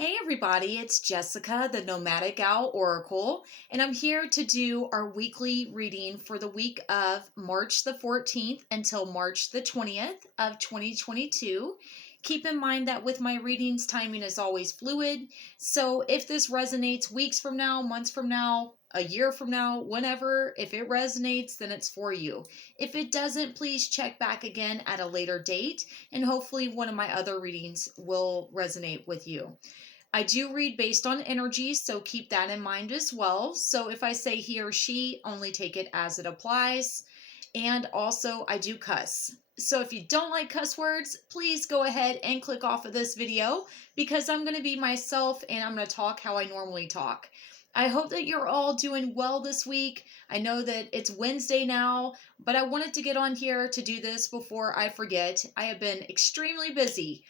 Hey everybody, it's Jessica, the Nomadic Owl Oracle, and I'm here to do our weekly reading for the week of March the 14th until March the 20th of 2022. Keep in mind that with my readings, timing is always fluid, so if this resonates weeks from now, months from now, a year from now, whenever, if it resonates, then it's for you. If it doesn't, please check back again at a later date, and hopefully one of my other readings will resonate with you. I do read based on energy, so keep that in mind as well. So if I say he or she, only take it as it applies. And also, I do cuss. So if you don't like cuss words, please go ahead and click off of this video because I'm going to be myself and I'm going to talk how I normally talk. I hope that you're all doing well this week. I know that it's Wednesday now, but I wanted to get on here to do this before I forget. I have been extremely busy.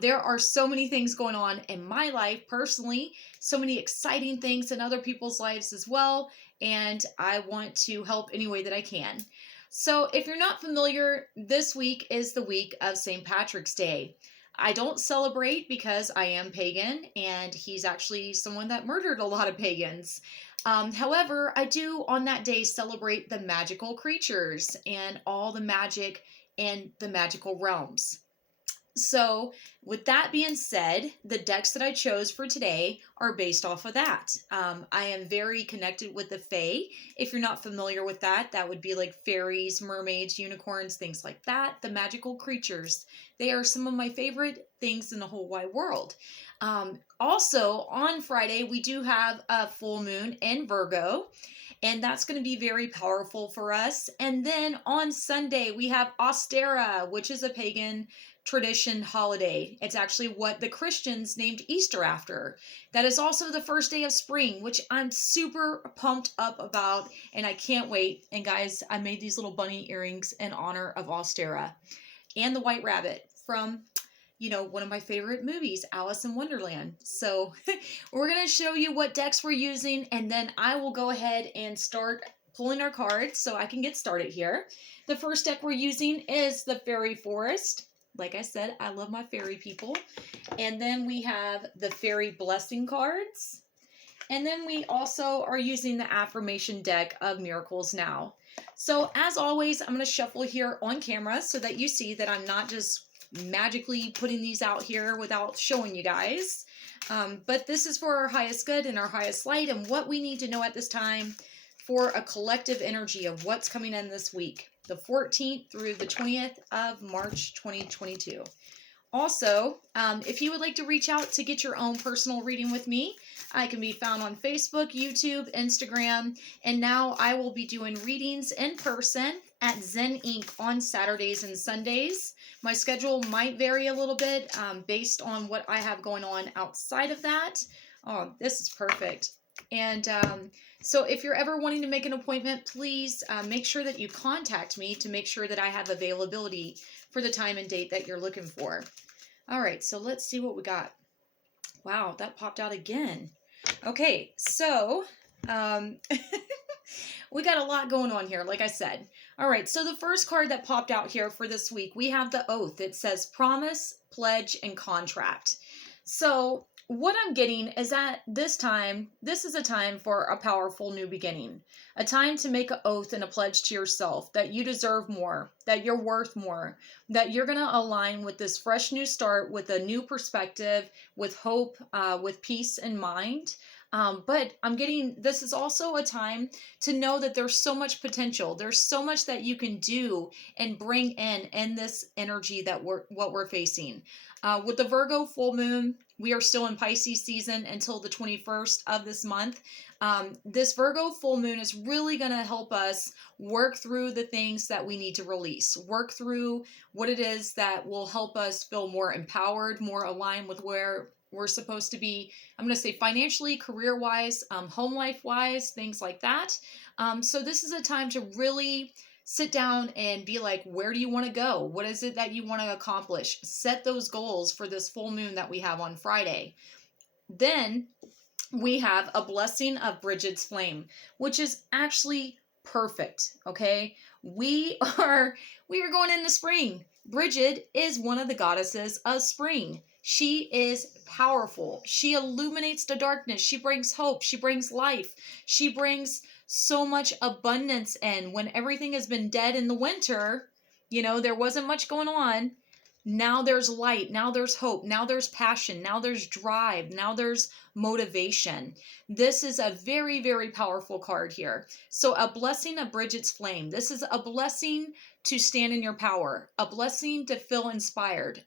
There are so many things going on in my life personally, so many exciting things in other people's lives as well, and I want to help any way that I can. So if you're not familiar, this week is the week of St. Patrick's Day. I don't celebrate because I am pagan, and he's actually someone that murdered a lot of pagans. However, I do on that day celebrate the magical creatures and all the magic and the magical realms. So with that being said, the decks that I chose for today are based off of that. I am very connected with the Fae. If you're not familiar with that, that would be like fairies, mermaids, unicorns, things like that. The magical creatures. They are some of my favorite things in the whole wide world. Also, on Friday, we do have a full moon in Virgo. And that's going to be very powerful for us. And then on Sunday, we have Ostera, which is a pagan tradition holiday. It's actually what the Christians named Easter after. That is also the first day of spring, which I'm super pumped up about, and I can't wait. And guys, I made these little bunny earrings in honor of Ostera and the White Rabbit from one of my favorite movies, Alice in Wonderland. So we're going to show you what decks we're using, and then I will go ahead and start pulling our cards so I can get started here. The first deck we're using is the Fairy Forest. Like I said, I love my fairy people. And then we have the Fairy Blessing cards. And then we also are using the affirmation deck of Miracles Now. So as always, I'm going to shuffle here on camera so that you see that I'm not just magically putting these out here without showing you guys. But this is for our highest good and our highest light and what we need to know at this time for a collective energy of what's coming in this week, the 14th through the 20th of March 2022. Also, if you would like to reach out to get your own personal reading with me, I can be found on Facebook, YouTube, Instagram, and now I will be doing readings in person at Zen Inc. on Saturdays and Sundays. My schedule might vary a little bit based on what I have going on outside of that. Oh, this is perfect. And so if you're ever wanting to make an appointment, please make sure that you contact me to make sure that I have availability for the time and date that you're looking for. All right, so let's see what we got. Wow, that popped out again. Okay, so we got a lot going on here, like I said. All right, so the first card that popped out here for this week, we have the Oath. It says promise, pledge, and contract. So what I'm getting is that this is a time for a powerful new beginning, a time to make an oath and a pledge to yourself that you deserve more, that you're worth more, that you're going to align with this fresh new start with a new perspective, with hope, with peace in mind. But I'm getting, this is also a time to know that there's so much potential. There's so much that you can do and bring in this energy that what we're facing. With the Virgo full moon, we are still in Pisces season until the 21st of this month. This Virgo full moon is really going to help us work through the things that we need to release, work through what it is that will help us feel more empowered, more aligned with where we're supposed to be. I'm going to say financially, career-wise, home life-wise, things like that. So this is a time to really sit down and be like, where do you want to go? What is it that you want to accomplish? Set those goals for this full moon that we have on Friday. Then we have a blessing of Bridget's flame, which is actually perfect. Okay. We are going into spring. Bridget is one of the goddesses of spring. She is powerful. She illuminates the darkness. She brings hope. She brings life. She brings so much abundance in when everything has been dead in the winter. There wasn't much going on. Now there's light. Now there's hope. Now there's passion. Now there's drive. Now there's motivation. This is a very, very powerful card here. So a blessing of Bridget's flame. This is a blessing to stand in your power, a blessing to feel inspired,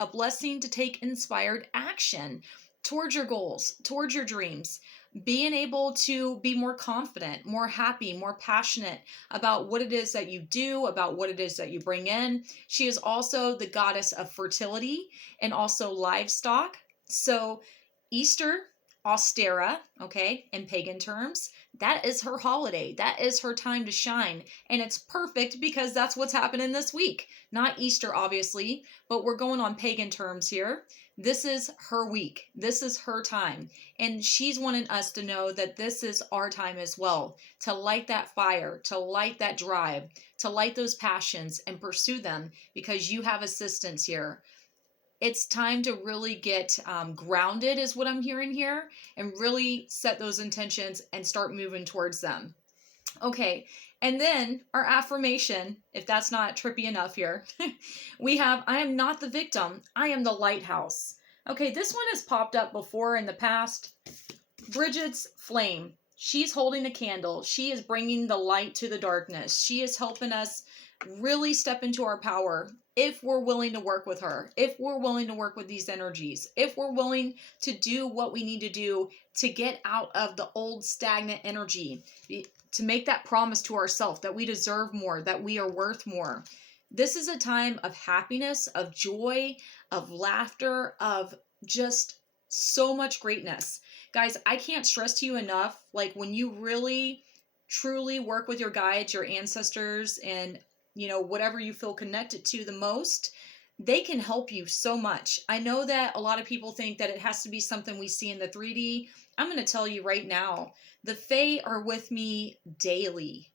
a blessing to take inspired action towards your goals, towards your dreams, being able to be more confident, more happy, more passionate about what it is that you do, about what it is that you bring in. She is also the goddess of fertility and also livestock. So Easter, Austera, okay, in pagan terms, that is her holiday. That is her time to shine. And it's perfect because that's what's happening this week. Not Easter, obviously, but we're going on pagan terms here. This is her week. This is her time. And she's wanting us to know that this is our time as well, to light that fire, to light that drive, to light those passions and pursue them because you have assistance here. It's time to really get grounded is what I'm hearing here, and really set those intentions and start moving towards them. Okay, and then our affirmation, if that's not trippy enough here, we have, I am not the victim, I am the lighthouse. Okay, this one has popped up before in the past. Bridget's flame. She's holding a candle. She is bringing the light to the darkness. She is helping us really step into our power if we're willing to work with her, if we're willing to work with these energies, if we're willing to do what we need to do to get out of the old stagnant energy, to make that promise to ourselves that we deserve more, that we are worth more. This is a time of happiness, of joy, of laughter, of just so much greatness. Guys, I can't stress to you enough, like when you really, truly work with your guides, your ancestors, and whatever you feel connected to the most, they can help you so much. I know that a lot of people think that it has to be something we see in the 3D. I'm going to tell you right now, the Fae are with me daily.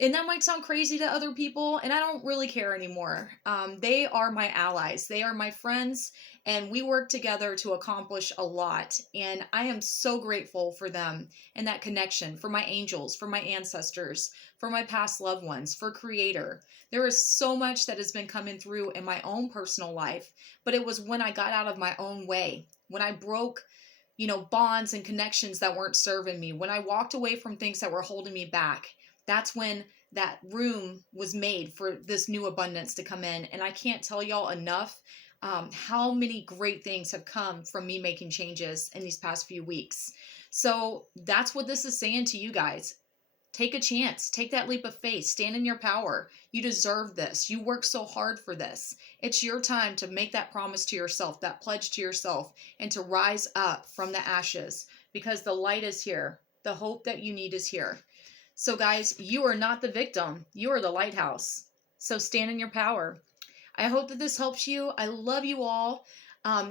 And that might sound crazy to other people, and I don't really care anymore. They are my allies. They are my friends, and we work together to accomplish a lot. And I am so grateful for them and that connection, for my angels, for my ancestors, for my past loved ones, for Creator. There is so much that has been coming through in my own personal life, but it was when I got out of my own way, when I broke bonds and connections that weren't serving me, when I walked away from things that were holding me back. That's when that room was made for this new abundance to come in. And I can't tell y'all enough how many great things have come from me making changes in these past few weeks. So that's what this is saying to you guys. Take a chance. Take that leap of faith. Stand in your power. You deserve this. You work so hard for this. It's your time to make that promise to yourself, that pledge to yourself, and to rise up from the ashes because the light is here. The hope that you need is here. So guys, you are not the victim. You are the lighthouse. So stand in your power. I hope that this helps you. I love you all.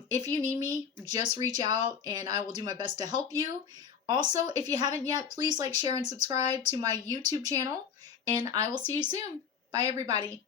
If you need me, just reach out and I will do my best to help you. Also, if you haven't yet, please like, share, and subscribe to my YouTube channel, and I will see you soon. Bye, everybody.